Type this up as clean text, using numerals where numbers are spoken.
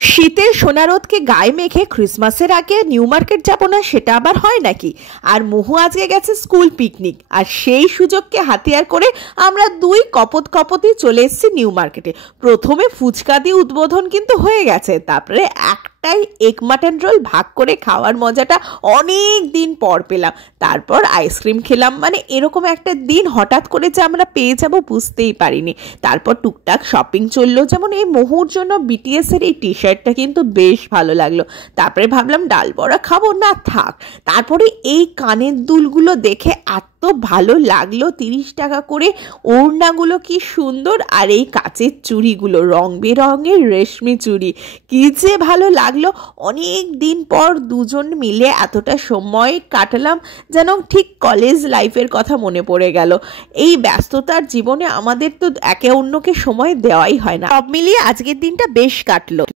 শীতের সোনারোদকে গায়ে মেখে ক্রিসমাসের আগে নিউ মার্কেট যাব না, সেটা আবার হয় নাকি? আর মুহু আজকে গেছে স্কুল পিকনিক, আর সেই সুযোগকে হাতিয়ার করে আমরা দুই কপতি চলে এসেছি নিউ মার্কেটে। প্রথমে ফুচকা দিয়ে উদ্বোধন কিন্তু হয়ে গেছে, তারপরে একটাই এগ মাটন রোল ভাগ করে খাওয়ার মজাটা অনেক দিন পর পেলাম। তারপর আইসক্রিম খেলাম। মানে এরকম একটা দিন হঠাৎ করে যে আমরা পেয়ে যাব বুঝতেই পারিনি। তারপর টুকটাক শপিং চললো, যেমন এই মুহুর জন্য বিটিএস এর এই টি শার্টটা কিন্তু বেশ ভালো লাগলো। তারপরে ভাবলাম ডাল বড়া খাবো না, থাক। তারপরে এই কানের দুলগুলো দেখে এত ভালো লাগলো, 30 টাকা করে। ওড়নাগুলো কি সুন্দর, আর এই কাচের চুড়িগুলো রং বেরঙের রেশমি চুড়ি, কি যে ভালো লাগলো। অনেক দিন পর দুজন মিলে এতটা সময় কাটালাম, যেন ঠিক কলেজ লাইফের কথা মনে পড়ে গেল। এই ব্যস্ততার জীবনে আমাদের তো একে অন্যকে সময় দেওয়াই হয় না। সব মিলিয়ে আজকের দিনটা বেশ কাটলো।